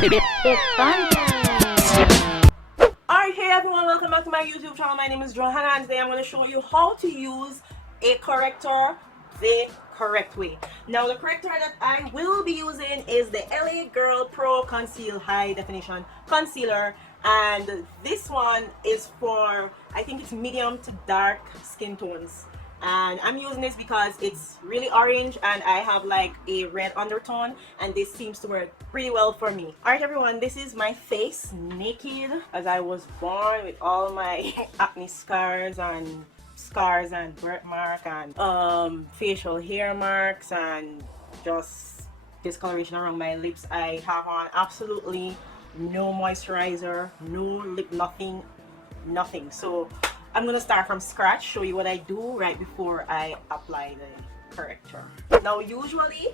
It's fun. Alright, hey everyone, welcome back to my YouTube channel. My name is Johanna and today I'm going to show you how to use a corrector the correct way. Now the corrector that I will be using is the LA Girl Pro Conceal High Definition Concealer, and this one is for, I think it's medium to dark skin tones. And I'm using this because it's really orange and I have like a red undertone, and this seems to work pretty well for me. Alright everyone, this is my face naked as I was born, with all my acne scars and birthmark and facial hair marks and just discoloration around my lips. I have on absolutely no moisturizer, no lip, nothing. So I'm gonna start from scratch, show you what I do right before I apply the corrector. Now usually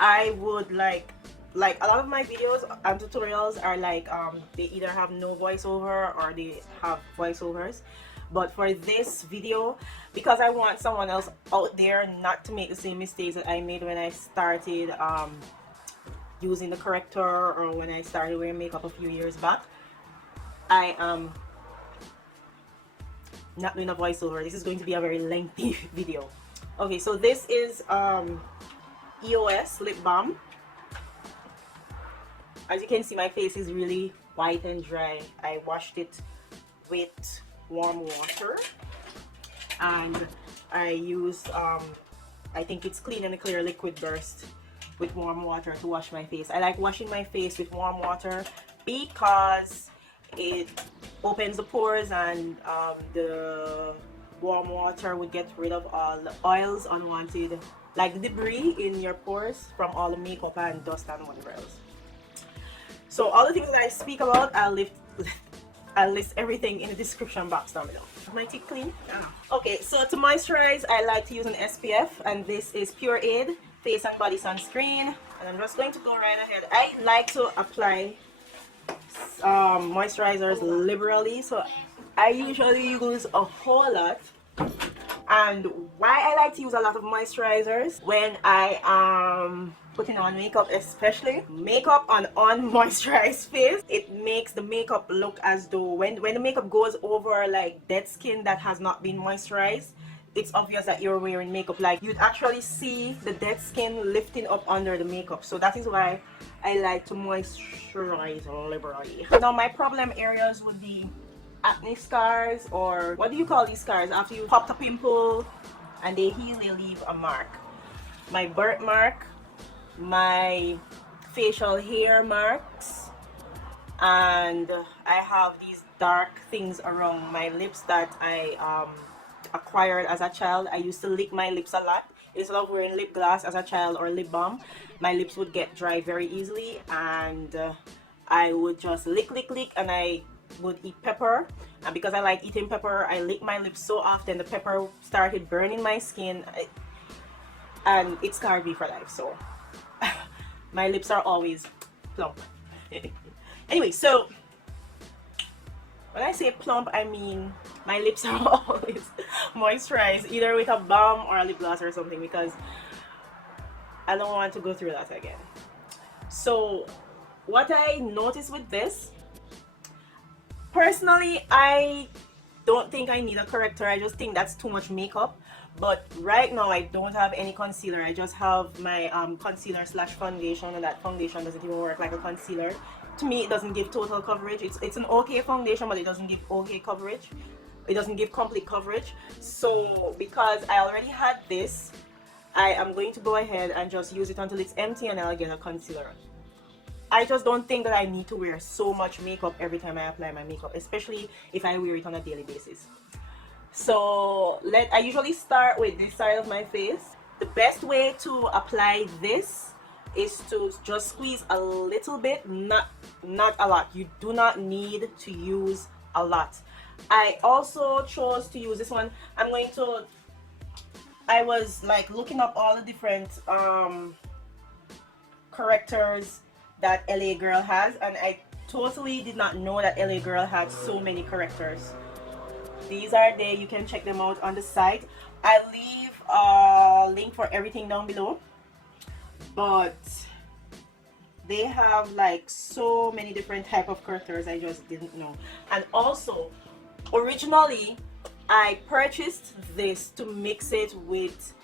I would like a lot of my videos and tutorials are like they either have no voiceover or they have voiceovers, but for this video, because I want someone else out there not to make the same mistakes that I made when I started using the corrector or when I started wearing makeup a few years back, I am not doing a voiceover. This is going to be a very lengthy video. Okay, so this is Eos Lip Balm. As you can see, my face is really white and dry. I washed it with warm water and I used I think it's Clean and Clear Liquid Burst with warm water to wash my face. I like washing my face with warm water because it opens the pores, and the warm water would get rid of all the oils, unwanted, like the debris in your pores from all the makeup and dust and whatever else. So all the things that I speak about, I'll list everything in the description box down below. Is my teeth clean? Yeah. Okay, so to moisturize, I like to use an SPF, and this is Pure Aid Face and Body Sunscreen. And I'm just going to go right ahead. I like to apply moisturizers liberally, so I usually use a whole lot. And why I like to use a lot of moisturizers when I am putting on makeup, especially makeup on unmoisturized face, it makes the makeup look as though when the makeup goes over like dead skin that has not been moisturized, it's obvious that you're wearing makeup. Like you'd actually see the dead skin lifting up under the makeup. So that is why I like to moisturize liberally. Now my problem areas would be acne scars, or what do you call these scars after you popped a pimple and they heal, they leave a mark. My birthmark, my facial hair marks, and I have these dark things around my lips that I acquired as a child. I used to lick my lips a lot. Instead of wearing lip gloss as a child or lip balm, my lips would get dry very easily, and I would just lick, and I would eat pepper, and because I like eating pepper, I lick my lips so often the pepper started burning my skin, and it scarred me for life. So my lips are always plump. Anyway, so when I say plump, I mean my lips are always moisturized, either with a balm or a lip gloss or something, because I don't want to go through that again. So what I noticed with this, personally, I don't think I need a corrector. I just think that's too much makeup. But right now I don't have any concealer. I just have my concealer slash foundation, and that foundation doesn't even work like a concealer. To me, it doesn't give total coverage. It's an okay foundation, but it doesn't give okay coverage. It doesn't give complete coverage. So because I already had this, I am going to go ahead and just use it until it's empty, and I'll get a concealer. I just don't think that I need to wear so much makeup every time I apply my makeup, especially if I wear it on a daily basis. So I usually start with this side of my face. The best way to apply this is to just squeeze a little bit, not a lot. You do not need to use a lot. I also chose to use this one. I was like looking up all the different correctors that LA Girl has, and I totally did not know that LA Girl had so many correctors. These are there, you can check them out on the site. I'll leave a link for everything down below, but They have like so many different type of correctors I just didn't know. And also, originally I purchased this to mix it with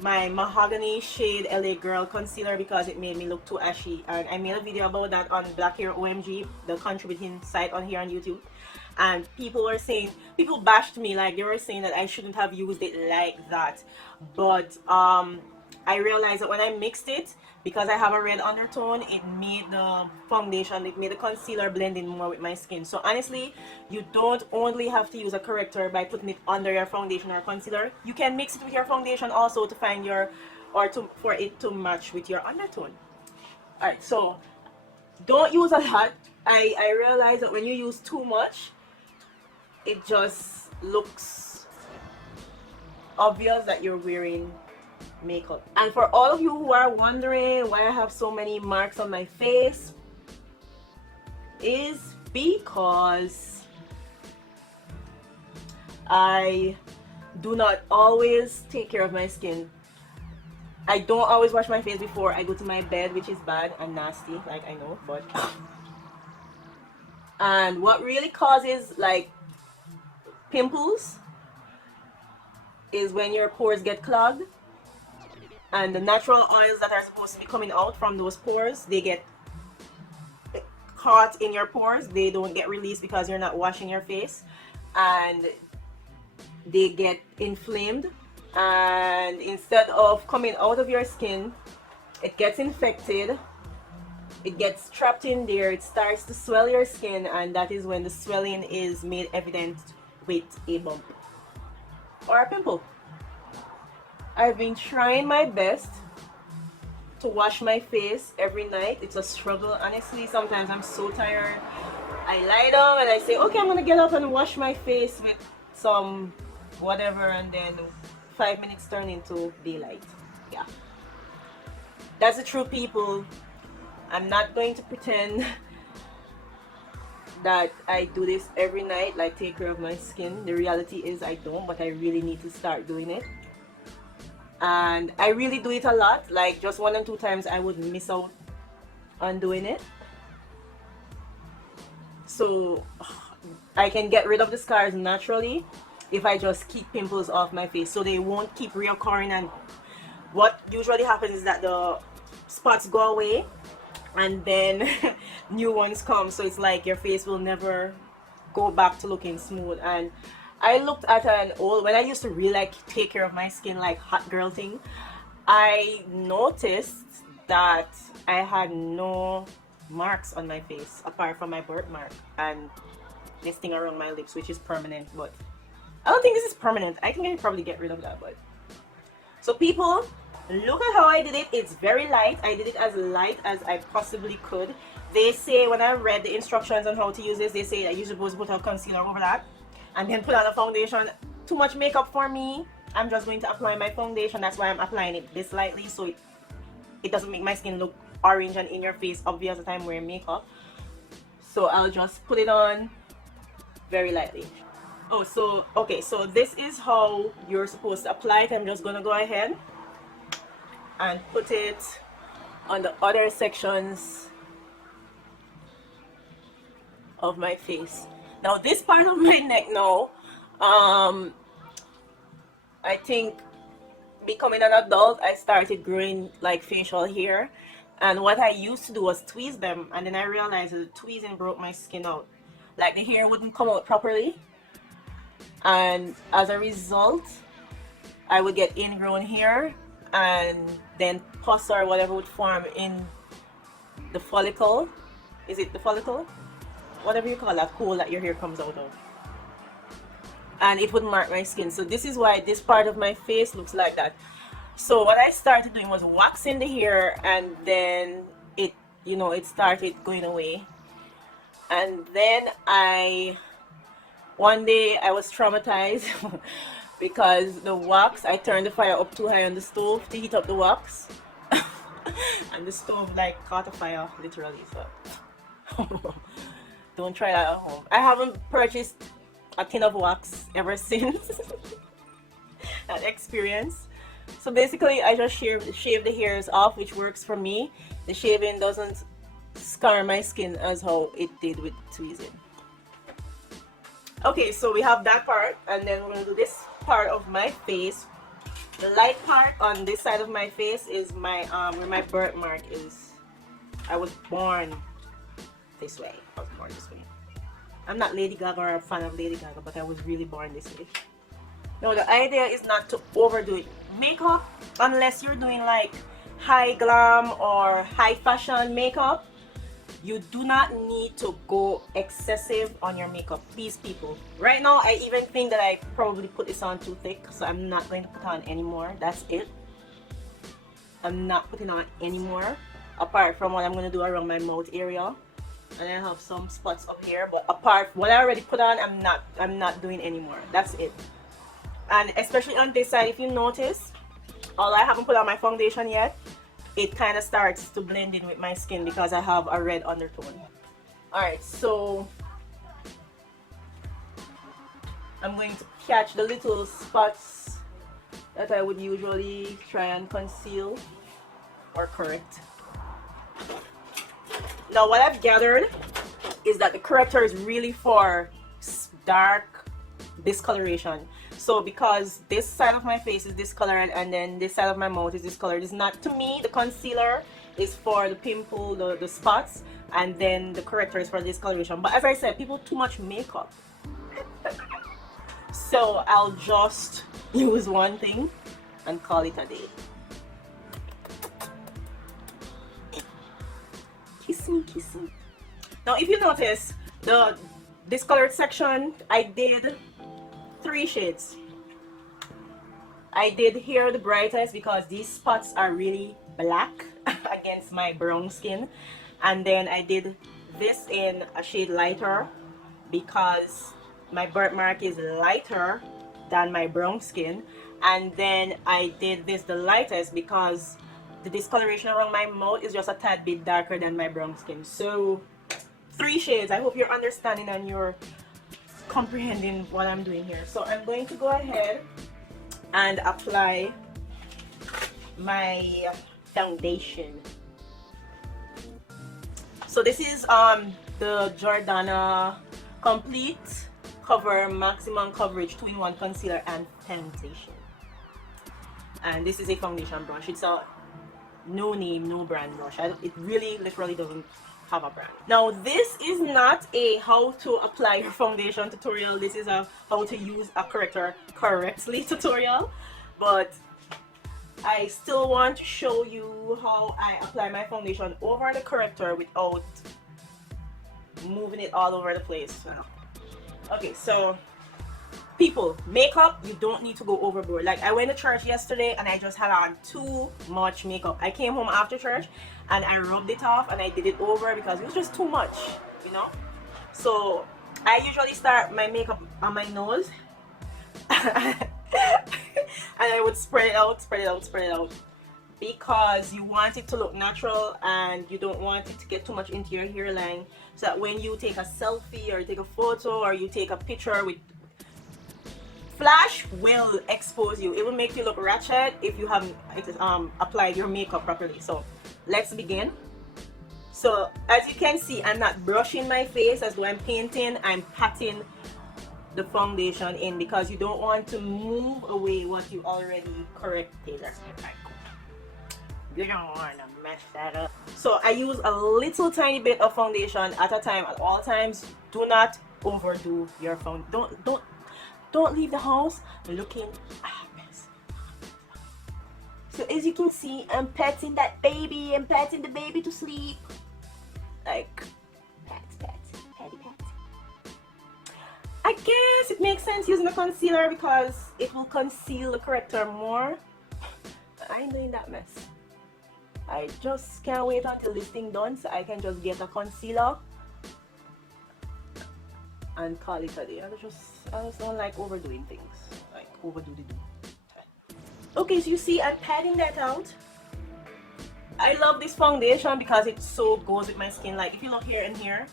my mahogany shade LA Girl concealer because it made me look too ashy, and I made a video about that on Black Hair OMG, the contributing site on here on YouTube. And people were saying, people bashed me, like they were saying that I shouldn't have used it like that. But I realized that when I mixed it, because I have a red undertone, it made the foundation, it made the concealer blend in more with my skin. So honestly, you don't only have to use a corrector by putting it under your foundation or concealer. You can mix it with your foundation also to find your, or to, for it to match with your undertone. Alright, so don't use a lot. I realize that when you use too much, it just looks obvious that you're wearing makeup. And for all of you who are wondering why I have so many marks on my face, is because I do not always take care of my skin. I don't always wash my face before I go to my bed, which is bad and nasty, like I know, but and what really causes like pimples is when your pores get clogged, and the natural oils that are supposed to be coming out from those pores, they get caught in your pores. They don't get released because you're not washing your face, and they get inflamed, and instead of coming out of your skin, it gets infected, it gets trapped in there, it starts to swell your skin, and that is when the swelling is made evident with a bump or a pimple. I've been trying my best to wash my face every night. It's a struggle, honestly. Sometimes I'm so tired, I lie down and I say, okay, I'm gonna get up and wash my face with some whatever, and then 5 minutes turn into daylight. Yeah, that's the true people. I'm not going to pretend that I do this every night, like take care of my skin. The reality is I don't, but I really need to start doing it. And I really do it a lot, like just 1 and 2 times I would miss out on doing it. So I can get rid of the scars naturally if I just keep pimples off my face, so they won't keep reoccurring. And what usually happens is that the spots go away and then new ones come, so it's like your face will never go back to looking smooth. And I looked at an old, when I used to really like take care of my skin, like hot girl thing, I noticed that I had no marks on my face apart from my birthmark and this thing around my lips, which is permanent. But I don't think this is permanent. I think I can probably get rid of that. But so people, look at how I did it. It's very light. I did it as light as I possibly could. They say, when I read the instructions on how to use this, they say that you're supposed to put a concealer over that and then put on a foundation. Too much makeup for me. I'm just going to apply my foundation. That's why I'm applying it this lightly, so it doesn't make my skin look orange and in your face obvious that I'm wearing makeup. So I'll just put it on very lightly. Oh, so okay, so this is how you're supposed to apply it. I'm just gonna go ahead and put it on the other sections of my face. Now this part of my neck now, I think becoming an adult, I started growing like facial hair, and what I used to do was tweeze them, and then I realized that the tweezing broke my skin out. Like the hair wouldn't come out properly, and as a result I would get ingrown hair, and then pus or whatever would form in the follicle. Is it the follicle? Whatever you call that hole that your hair comes out of. And it would mark my skin. So this is why this part of my face looks like that. So what I started doing was waxing the hair, and then it, you know, it started going away. And then one day I was traumatized because the wax, I turned the fire up too high on the stove to heat up the wax. And the stove like caught a fire, literally. So don't try that at home. I haven't purchased a tin of wax ever since that experience. So basically I just shave the hairs off, which works for me. The shaving doesn't scar my skin as how it did with tweezing. Okay, so we have that part, and then we're gonna do this part of my face. The light part on this side of my face is my where my birthmark is. I was born this way. I was born this way. I'm not Lady Gaga or a fan of Lady Gaga, but I was really born this way. Now the idea is not to overdo it. Makeup, unless you're doing like high glam or high fashion makeup, you do not need to go excessive on your makeup, please people. Right now I even think that I probably put this on too thick, so I'm not going to put on anymore. That's it. I'm not putting on anymore, apart from what I'm going to do around my mouth area, and I have some spots up here, but apart from what I already put on, I'm not doing anymore. That's it. And especially on this side, if you notice, although I haven't put on my foundation yet, it kind of starts to blend in with my skin because I have a red undertone. Alright, so I'm going to catch the little spots that I would usually try and conceal or correct. Now what I've gathered is that the corrector is really for dark discoloration. So because this side of my face is discolored and then this side of my mouth is discolored, it's not, to me, the concealer is for the pimple, the spots, and then the corrector is for discoloration. But as I said, people too much makeup. So I'll just use one thing and call it a day. Kiss me, kiss me. Now if you notice, the discolored section, I did 3 shades. I did here the brightest because these spots are really black against my brown skin, and then I did this in a shade lighter because my birthmark is lighter than my brown skin, and then I did this the lightest because the discoloration around my mouth is just a tad bit darker than my brown skin. So 3 shades. I hope you're understanding and you're comprehending what I'm doing here. So I'm going to go ahead and apply my foundation. So this is the Jordana Complete Cover Maximum Coverage 2-in-1 Concealer and Foundation, and this is a foundation brush. It's a no name, no brand brush. It really literally doesn't have a brand. Now this is not a how to apply your foundation tutorial. This is a how to use a corrector correctly tutorial, but I still want to show you how I apply my foundation over the corrector without moving it all over the place. Okay, so people, makeup, you don't need to go overboard. Like I went to church yesterday and I just had on too much makeup. I came home after church and I rubbed it off and I did it over because it was just too much, you know. So I usually start my makeup on my nose and I would spread it out, spread it out, spread it out, because you want it to look natural and you don't want it to get too much into your hairline, so that when you take a selfie or you take a photo or you take a picture with flash will expose you. It will make you look ratchet if you haven't applied your makeup properly. So let's begin. So as you can see, I'm not brushing my face as though I'm painting. I'm patting the foundation in because you don't want to move away what you already corrected. You don't want to mess that up. So I use a little tiny bit of foundation at a time at all times. Do not overdo your foundation. Don't leave the house looking a mess. So as you can see, I'm patting that baby. I'm patting the baby to sleep. Like, patty. I guess it makes sense using a concealer because it will conceal the corrector more. But I ain't doing that mess. I just can't wait until this thing done so I can just get a concealer and call it a day. I just don't like overdoing things. Like overdo the do. Okay, so you see I'm patting that out. I love this foundation because it so goes with my skin. Like if you look here and here,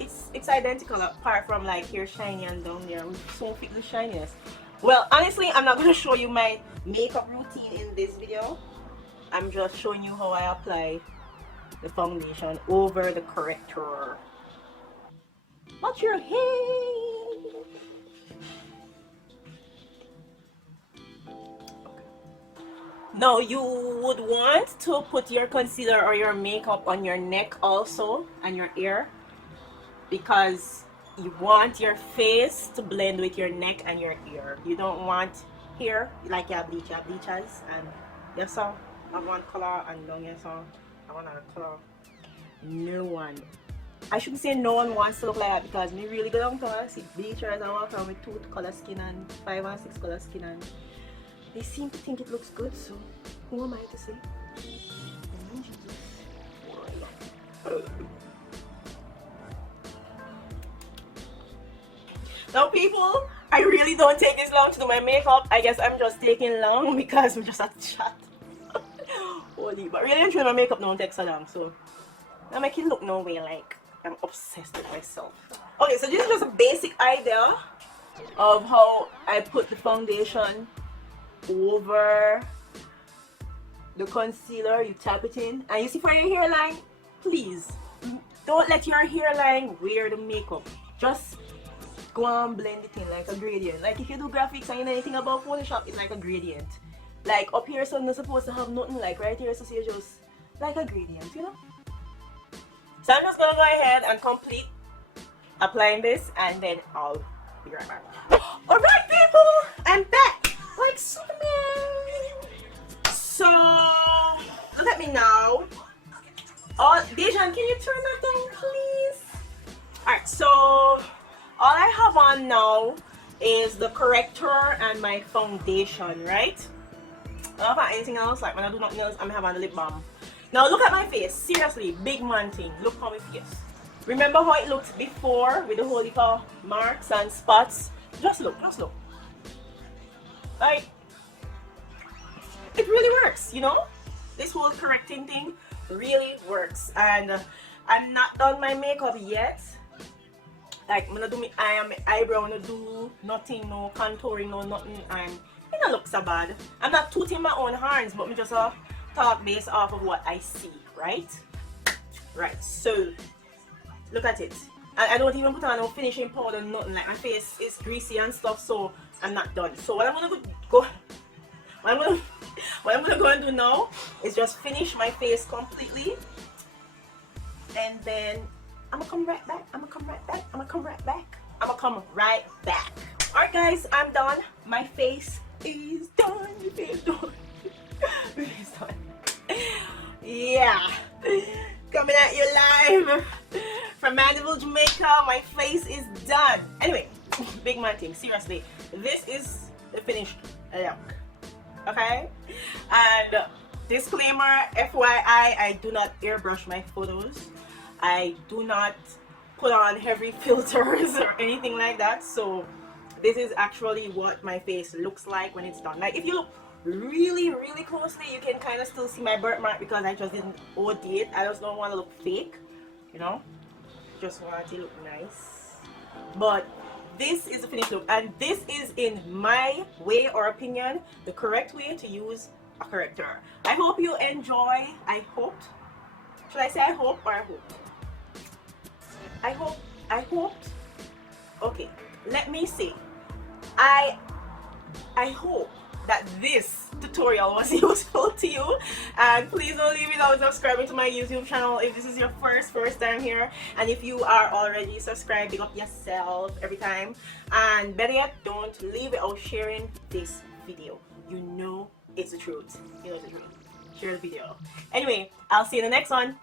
it's identical apart from like here shiny and down there, which so fit the shininess. Well, honestly, I'm not going to show you my makeup routine in this video. I'm just showing you how I apply the foundation over the corrector. Watch your head. Now you would want to put your concealer or your makeup on your neck also and your ear, because you want your face to blend with your neck and your ear. You don't want here like your bleachers and you saw have one color and down you saw have another color. No one, I shouldn't say no one wants to look like that, because me really go down to see bleachers and walk around with 2 color skin and 5 and 6 color skin, and they seem to think it looks good, so who am I to say? Now people, I really don't take this long to do my makeup. I guess I'm just taking long because I'm just at chat. Holy, but really and truly my makeup don't take so long, so I make it look no way like I'm obsessed with myself. Okay, so this is just a basic idea of how I put the foundation over the concealer. You tap it in and you see for your hairline, please don't let your hairline wear the makeup. Just go and blend it in like a gradient. Like if you do graphics and you know anything about Photoshop, it's like a gradient. Like up here, so not supposed to have nothing, like right here, so it's just like a gradient, you know. So I'm just gonna go ahead and complete applying this, and then I'll be right back. Alright people, I'm back like Superman. So look at me now. Oh, Dejan, can you turn that down please? Alright, so all I have on now is the corrector and my foundation, right? I don't have anything else. Like when I do nothing else, I'm having the lip balm. Now look at my face. Seriously, big man thing. Look how my face. Remember how it looked before with the whole heap of marks and spots? Just look, just look. Like, it really works, you know? This whole correcting thing really works. And I'm not done my makeup yet. Like, I'm gonna do my eye and my eyebrow, I'm gonna do nothing, no contouring, no nothing, and it don't look so bad. I'm not tooting my own horns, but I'm just talk based off of what I see, right? Right, so look at it. And I don't even put on no finishing powder, nothing. Like my face is greasy and stuff, so I'm not done. So what I'm gonna go and do now is just finish my face completely, and then I'm gonna come right back. I'm gonna come right back. I'm gonna come right back. I'm gonna come right back. Alright guys, I'm done. My face is done. My face is done. My face is done. Yeah. Coming at you live from Mandeville, Jamaica. My face is done. Anyway, big man thing. Seriously, this is the finished look. Okay? And disclaimer, FYI, I do not airbrush my photos. I do not put on heavy filters or anything like that. So this is actually what my face looks like when it's done. Like if you look really closely, you can kind of still see my birthmark because I just didn't OD it. I just don't want to look fake, you know. Just want it to look nice. But this is the finished look, and this is, in my way or opinion, the correct way to use a corrector. I hope you enjoy. I hoped. Should I say I hope or I hoped? I hoped. Okay, let me see. I hope that this tutorial was useful to you, and please don't leave without subscribing to my YouTube channel if this is your first time here, and if you are already subscribed, big up yourself every time, and better yet, don't leave without sharing this video. You know it's the truth. You know the truth. Share the video. Anyway, I'll see you in the next one.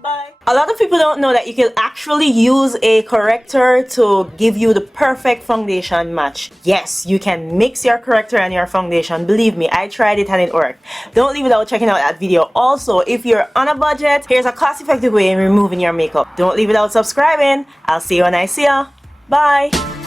Bye. A lot of people don't know that you can actually use a corrector to give you the perfect foundation match. Yes, you can mix your corrector and your foundation. Believe me, I tried it and it worked. Don't leave without checking out that video. Also, if you're on a budget, here's a cost-effective way in removing your makeup. Don't leave without subscribing. I'll see you when I see ya. Bye.